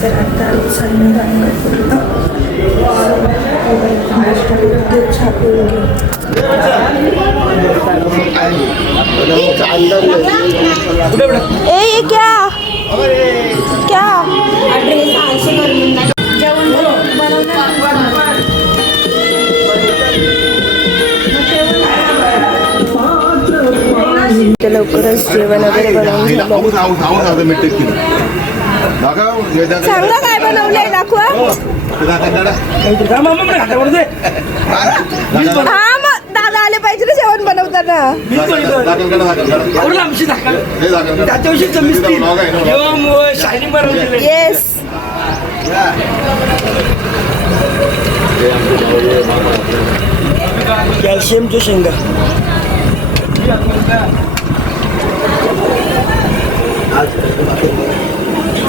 तर आता चाललं गाणगापूरला ए ये क्या क्या लवकरच जेवण वगैरे बनवून सांगा काय बनवलंय दाखवा. हा मग दादा आले पाहिजे ना जेवण बनवताना. येस कॅल्शियमच्या शेंगा.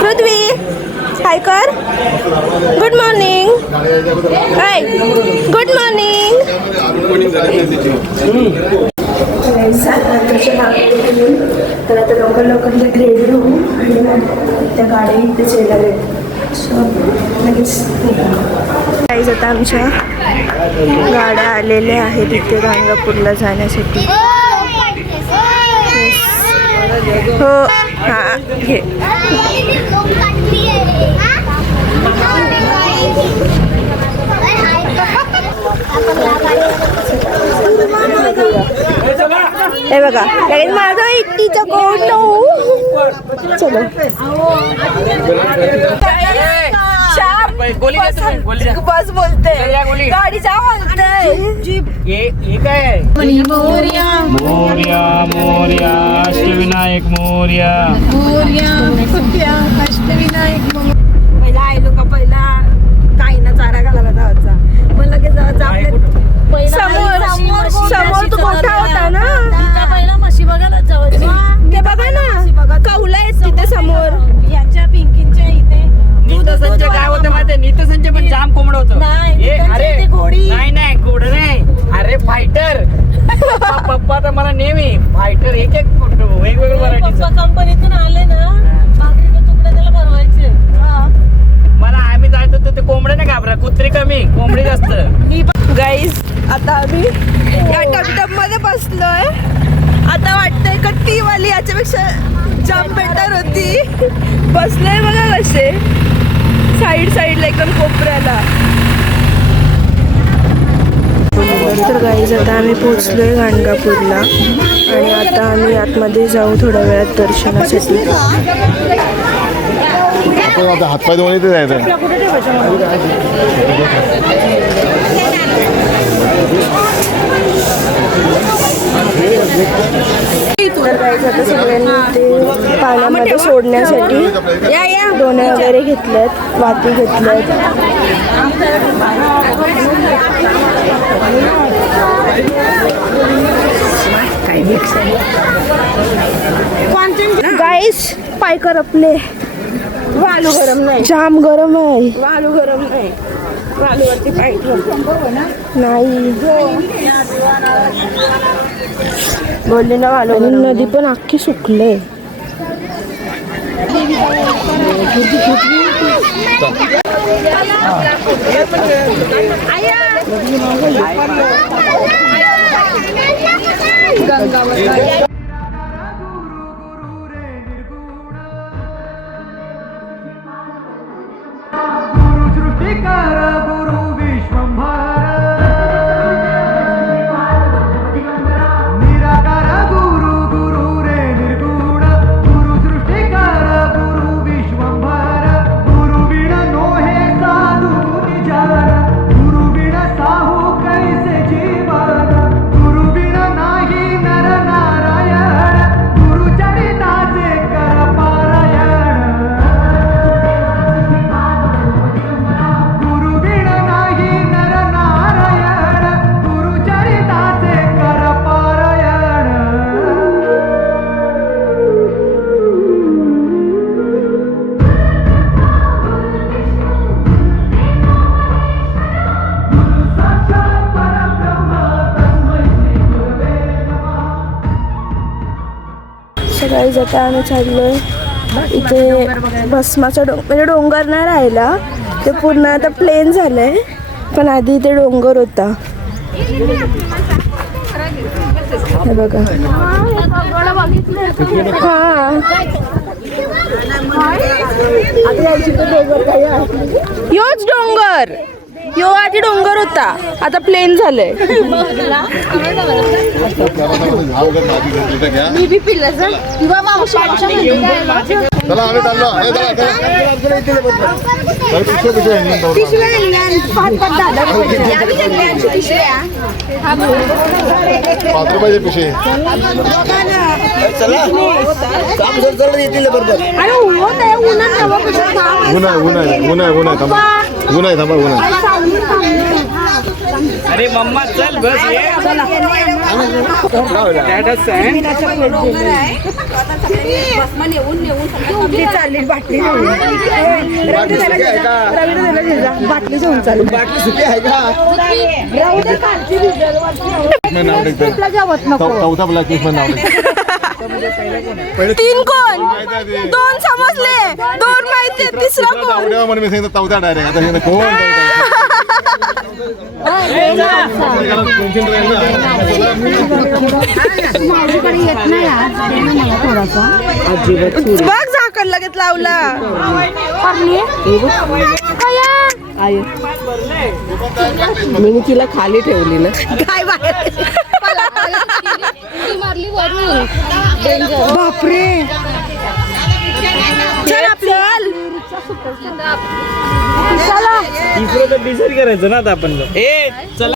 पृथ्वी हाय कर. Good morning. Hi good morning. तर आता लवकर लवकर रेडी होऊ आणि त्या गाड्या इथे चेला लगेच आता आमच्या गाड्या आलेल्या आहेत इथे गाणगापूरला जाण्यासाठी. हो हां घे. हे बघा माझं एकटीचं कोण चलो बस बोलते गाडी जा बोलते. मोर्या मोर्या अष्टविनायक मोर्या अष्टविनायक. पहिला आयलो का पहिला काही ना चारा घालायला जायचा मग लगेच समोर समोर तो मोठा होता ना पहिला म्हशी बघायला जायची. ते बघा ना कौला आहे तिथे समोर याच्या पिंकींच्या इथे. नीतसंजय काय होतं माहिती? नीतसंजय पण जाम कोंबड होतं. अरे घोडी नाही घोड नाही, अरे फायटर. पप्पा तर मला नेहमी फायटर एक एक वेगवेगळं व्हरायटीचं कंपनीतून आले ना भाकरीचे तुकडे त्याला भरवायचे. मला आम्ही जायचो तर ते कोंबडे नाही घाबरा, कुत्री कमी कोंबडी जास्त. गाईज आता आम्ही या टमटम मध्ये बसलोय. आता वाटतंय का ती वाली याच्यापेक्षा जाम बेटर होती. बसलोय बघा कसे साईडला एकदम कोपऱ्याला. तर गाईज आता आम्ही पोहोचलोय गाणगापूरला आणि आता आम्ही आतमध्ये जाऊ थोड्या वेळात दर्शनासाठी. हातपाय धुवून इथे जायचं. तर गाईज आता सगळ्यांनी ते पाण्यामध्ये सोडण्यासाठी दोण्या वगैरे घेतल्यात, वाती घेतल्यात. गाईस पाय करपले. वालू गरम नाही, जाम गरम आहे. वालू गरम नाही, वालूवरती पाय नाही बोलले ना वालू. नदी पण अख्खी सुकले. साहू कैसे जीवन गुरु बिना नाही नर नारायण. सकाळी आता आम्ही चाललोय इथे भस्माचा म्हणजे डोंगर नाही राहिला, ते पूर्ण आता प्लेन झालंय, पण आधी इथे डोंगर होता. हे बघा योच डोंगर, यो आधी डोंगर होता, आता प्लेन झालंय. चला आम्ही चाललो. ₹5 पिशे. ऊन आहे थांबा. अरे मम्मा चल बस ये. बाटली घेऊन चालू. बाटली सुकी आहे का? चौथा ब्लॅक पीस नाव 3 कोण? 2 समजले, 2 माहिती, तिसरा कोण? म्हणून मी सांगितलं चौथा डायरेक्ट. आता कोण बघ झाकण लगेच लावला. मी तिला खाली ठेवली ना. काय बाहेर बापरे. चल आपल्याला तिसरं तर डिसाईड करायचं ना आता आपण. ए चला.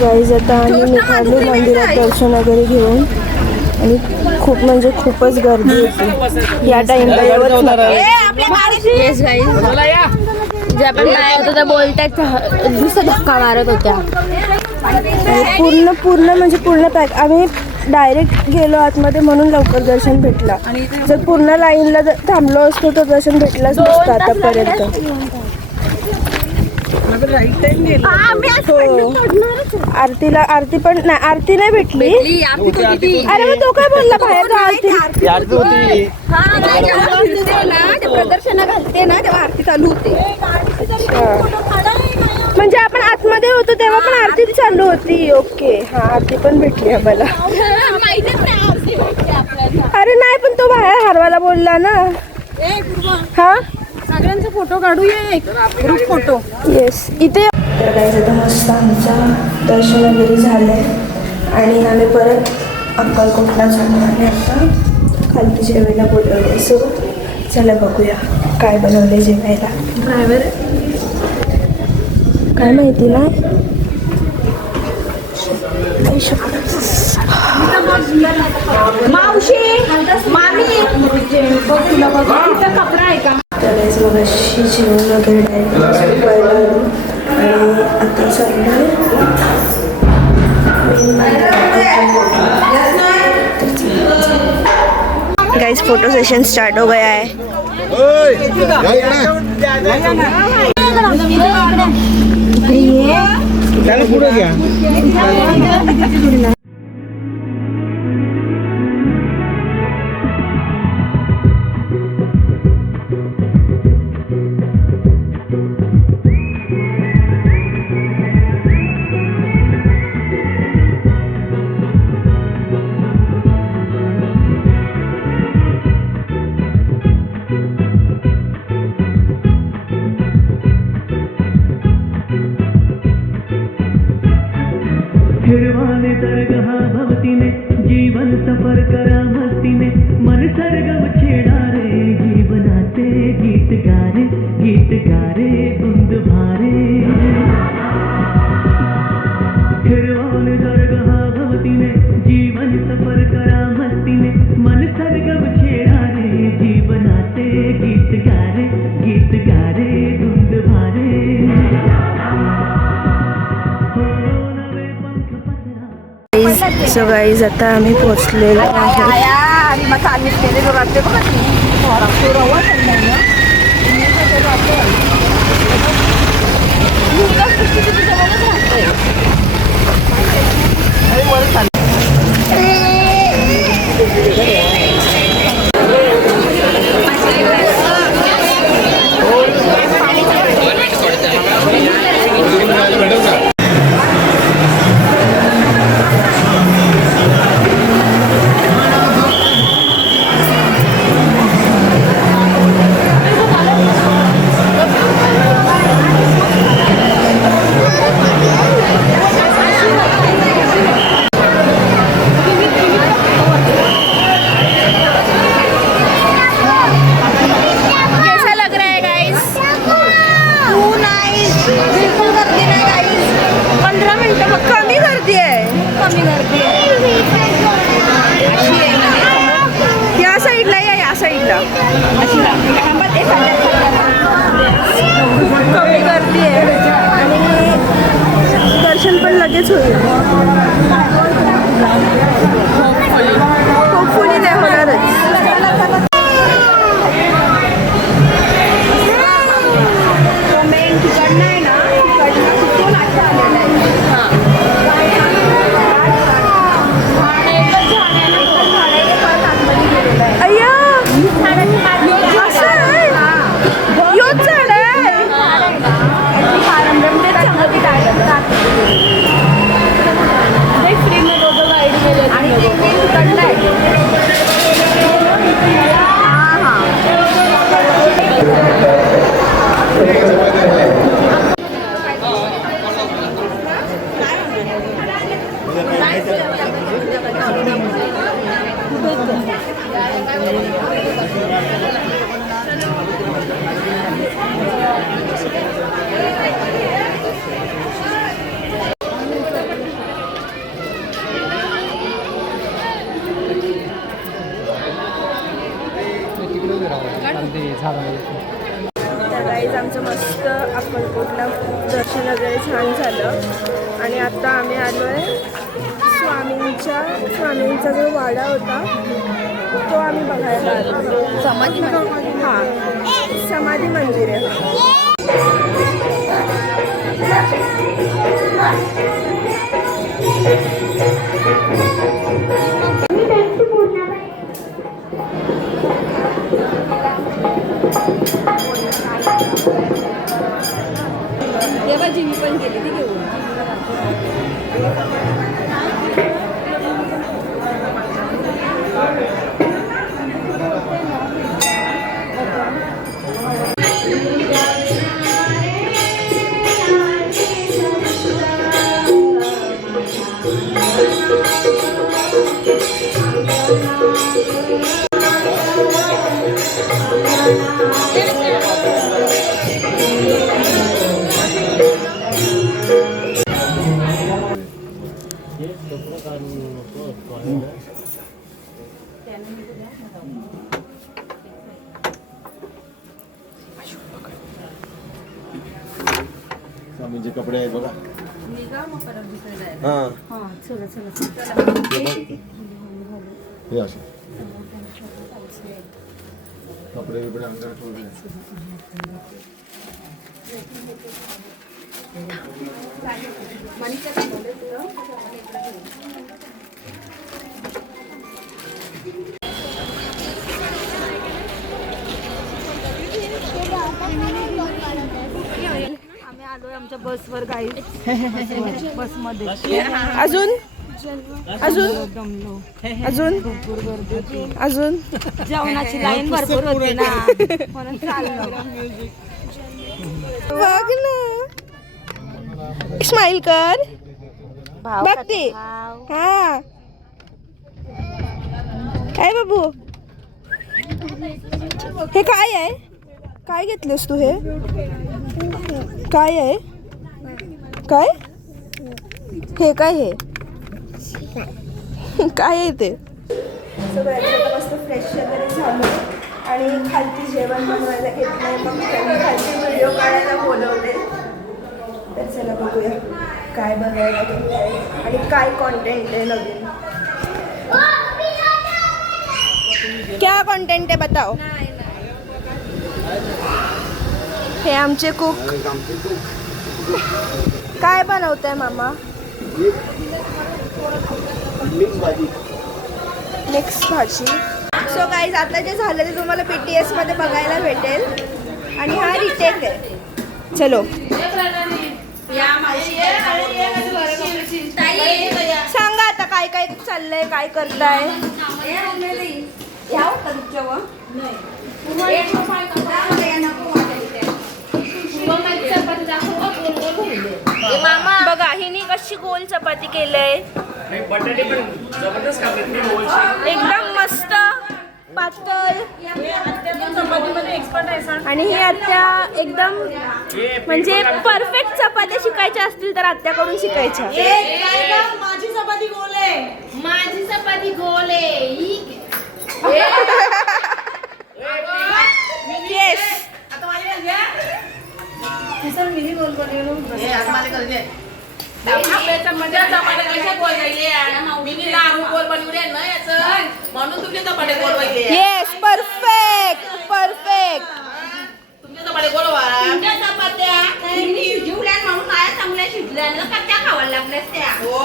गाईज आता आम्ही निघालो मंदिरात दर्शन वगैरे घेऊन, आणि खूप म्हणजे खूपच गर्दी होती या टाइमला. जे आपण बाया होतो त्या बोलतात नुसतं धक्का मारत होत्या. पूर्ण म्हणजे पूर्ण पॅक. आम्ही डायरेक्ट गेलो आतमध्ये म्हणून लवकर दर्शन भेटला. जर पूर्ण लाईनला थांबलो असतो तर दर्शन भेटलाच नसतं आतापर्यंत. आरती पण नाही, आरती नाही भेटली. अरे मग तो काय बोलला बाहेर जा आरती. प्रदर्शन घालते ना तेव्हा आरती चालू होते. म्हणजे आपण आतमध्ये होतो तेव्हा पण आरतीच चालू होती. ओके, हा आरती पण भेटली आम्हाला. अरे नाही, पण तो बाहेर हरवायला बोलला ना. हा सगळ्यांचा फोटो काढूया, एक ग्रुप फोटो. येस. इथे तर काय आता मस्त आमचं दर्शन वगैरे झालंय आणि आम्ही परत अक्कलकोटला जाणार. आणि आता खालती जेवायला बोलवले. सो चला बघूया काय बनवले जेवायला. ड्रायव्हर काय माहिती ना. तर मग अशी जेवण वगैरे डायरेक्ट आणि आता चाललं गाइस. फोटो सेशन स्टार्ट हो गया है. पुढे घ्या. फिरवाले दरगाह भवती ने जीवन सफर करा मस्ती ने मन सरगम छेड़ा रे जीवनाचे गीत गारे धुंद भारे फिरवाले दरगाह भवती ने जीवन सफर करा मस्ती ने मन सरगम छेड़ा रे जीवनाचे गीत गारे धुंद भारे सो गाईज आता आम्ही पोहोचलेलो आहे. कैसा लग रहा है गाइस? 15 मिनिटं मग कमी गर्दी आहे. या साईडला या साईडला कमी गर्दी आहे आणि दर्शन पण लगेच होईल. होपफुली नाही होणारच. तर गाईज आमचं मस्त अक्कलकोटला दर्शन वगैरे छान झालं आणि आता आम्ही आलो आहे स्वामींचा जो वाडा होता तो आम्ही बघायला आलो. समाधी मंदिर. हां समाधी मंदिर आहे. देवाजी मी पण गेली ती घेऊन. स्वामींचे कपडे आहेत बघा. हे असे कपडे बिपडे अंगावर ठेवले. आम्ही आलोय आमच्या बसवर गाईड बसमध्ये. अजून जेवणाची लाईन भरपूर होती ना म्हणून चाललो. बघ ना, स्माइल कर. बघते हा काय बाबू हे काय आहे काय घेतलेस तू हे काय आहे काय हे काय हे काय आहे ते मस्त फ्रेश वगैरे झालं आणि खालती जेवण बनवायला घेतलंय मग त्यांनी खालती व्हिडिओ काढायला बोलवले तर चला बघूया काय बनवायला घेतलंय आणि काय कॉन्टेंट आहे नवीन क्या कंटेंट है बताओ हे आमचे कुक काय बनवताय मामा मिक्स भाजी सो गाईज आता जे झालं ते तुम्हाला PTS मध्ये बघायला भेटेल आणि हा रिटेक आहे चलो सांगा आता काय काय चाललंय काय करताय बघा हिने कशी गोल चपाती केलंय बटाटे पण जबरदस्त कापलेत मी गोलशी. एकदम मस्त पातळ आणि ही आत्या एकदम म्हणजे परफेक्ट चपात्या शिकायच्या असतील तर आत्याकडून शिकायच्या माझी चपाती गोल आहे येस म्हणून तुमचे चपाटे गोल व्हायचे येस परफेक्ट परफेक्ट तुमचे चपाटे गोल व्हा तुमच्या चपात्या जीवल्या म्हणून माझ्या चांगल्या शिजल्या आणि कच्च्या खावायला लागल्यास त्या हो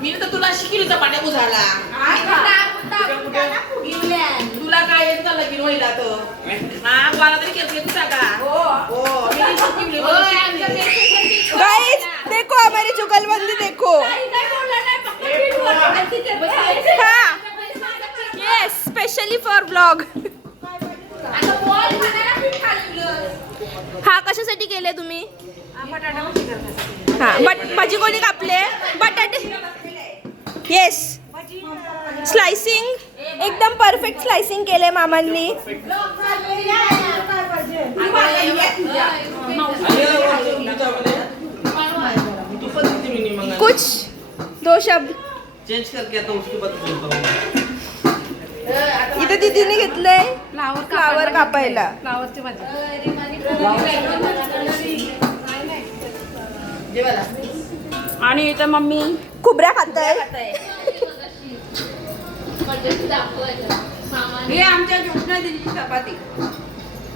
मी तर तुला शिकली चपाट्या बुजायला तुला काय येत चाललं की होईल हा मला तरी केलं तू सांगा हो मी शिकली गाइस देखो हमारी जुगलबंदी देखो हाँ यस स्पेशली फॉर ब्लॉग हा कशासाठी केले तुम्ही हा भाजी कोणी कापले बटाटे येस स्लायसिंग एकदम परफेक्ट स्लायसिंग केले मामांनी कुछ दो शब्द चेंज करके आता उसके बाद बोलता हूँ इथे दीदीने घेतलंय फ्लावर कापायला आणि इथं मम्मी खुबऱ्या खाताय हे आमच्या जोशना दिलीची चपाती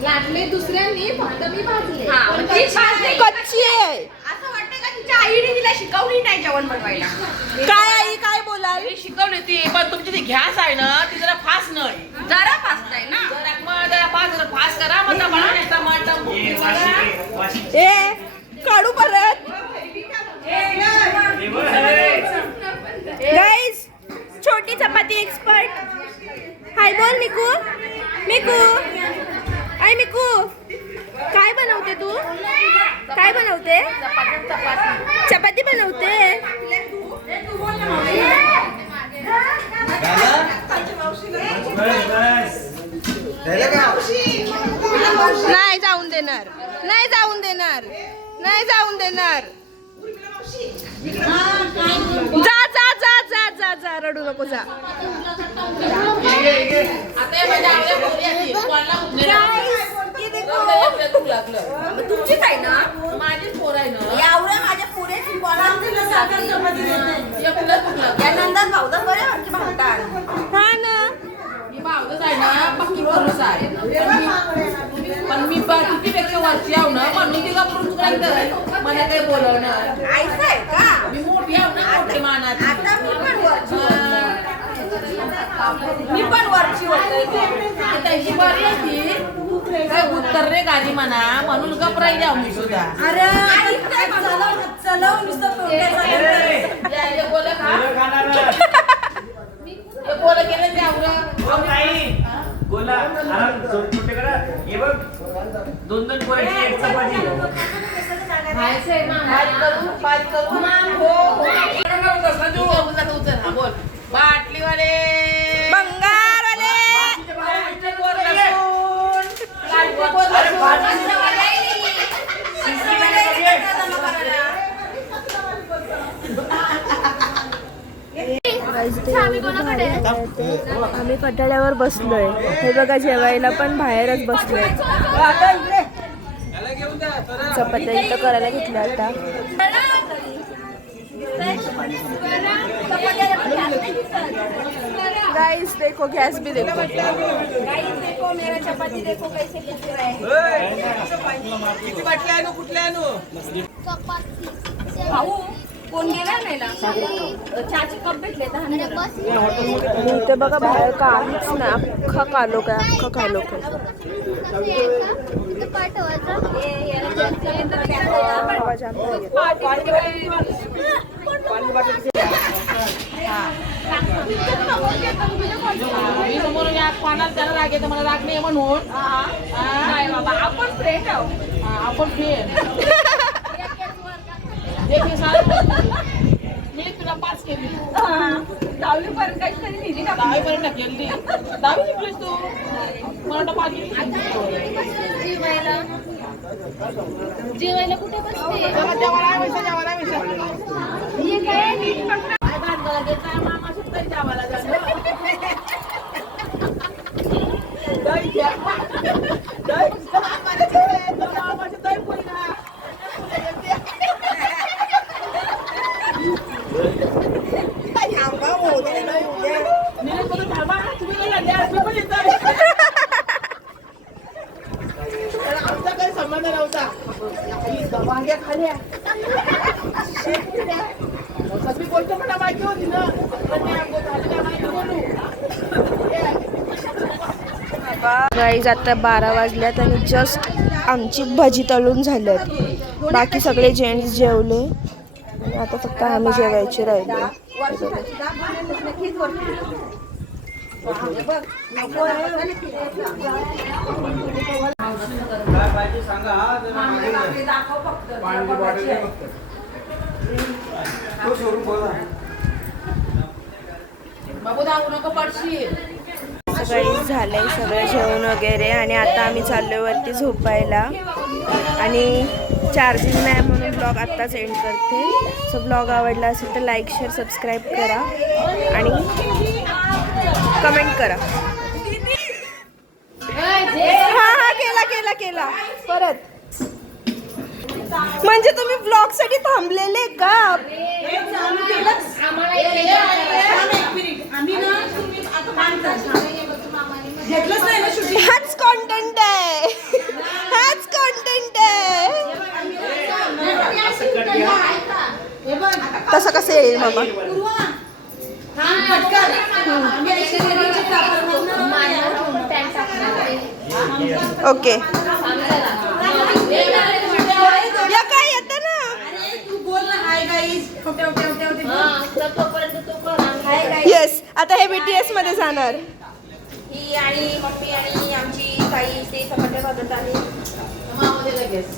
लाटले दुसऱ्यांनी फक्त मी भाजले कच्ची आहे असं वाटतं का तिच्या आईने तिला शिकवली नाही जेवण बनवायला काय आई काय बोलाल ती शिकवली ती पण तुमची ती गॅस आहे ना ती जरा फास्ट नाही जरा फास्ट आहे ना जरा फास्ट करा मग टमाटर ये वाशी, वाशी. ए काढू परत गाइस छोटी चपाती एक्सपर्ट हाय बोल मिकू मिकू आई मिकू काय बनवते तू काय बनवते चपाती बनवते नाही जाऊन देणार नाही जाऊन देणार नाही जाऊन देणार जा जा जा जा जा जा रडू नको जा तुमचीच आहे ना माझीच पोर आहे ना एवढ्या माझ्या पुरेची या नंतर भाऊदास बरे वाटते भावतात हा ना भाऊदास आहे ना पक्की पोरच आहे पण मी कितीपेक्षा वरची आहो ना म्हणून तिला पुरुष काय करायचं मला काही बोलवणार ऐकू आहे का मी मोठी आहो ना मोठे मानात आता मी पण वरची होते त्याची बरी होती काय उत्तर रे गाडी म्हणा म्हणून गपराई द्या मी सुद्धा अरे चलव नुसतं बोला का बोला गेलं त्यावर बोला आराम छोटे करा हे बघ दोन पोरांची एक चपाती खायचंय हो बोल बाटलीवाले बंगारवाले आम्ही कटाड्यावर बसलोय. हे बघा जेवायला पण बाहेरच बसलोय. चपात्या इथं करायला घेतल्या आता. गाइस देखो गैस भी देखो. कोण गेला नाही चहाचे कप भेटले आणि इथे बघा बाहेर काहीच नाही. अख्खा कालो काय अख्खा कालो काय. हवा जाम नाहीये. मी समोर पानात त्याला राग येतो मला राग नाही म्हणून बाबा आपण फ्रेंड आहोत. आपण फ्रेंड मी तुला पास केली 10वी पर्यंत केली 10वी शिकलीस तू मला पास जेवायला कुठे बसते मामा सुद्धा जेवायला आमचा काही संबंध नव्हता. वांग्या खाल्या मी बोलतो मला माहिती होती ना गाईज आता 12 वाजल्यात आणि जस्ट आमची भजी तळून झाल्यात. बाकी सगळे जेंट्स जेवले आणि आता फक्त आम्ही जेवायचे राहिले. बाबू दाखवू नको पडशील. सगळी झालंय सगळं जेवण वगैरे आणि आता आम्ही चाललोय वरती झोपायला. आणि चार्जिंग नाही म्हणून ब्लॉग आत्ताच एंड करते. सो ब्लॉग आवडला असेल तर लाईक शेअर सबस्क्राईब करा आणि कमेंट करा. हा केला केला केला परत. म्हणजे तुम्ही ब्लॉग साठी थांबलेले का? हाच कॉन्टेंट आहे. हाच कॉन्टेंट आहे. तसं कसं येईल मामा? ओके या काय येतं ना. येस आता हे BTS मध्ये जाणार. ही आणि मम्मी आणि आमची ताई ते चपात्या भाजत आहे. मामा लगेच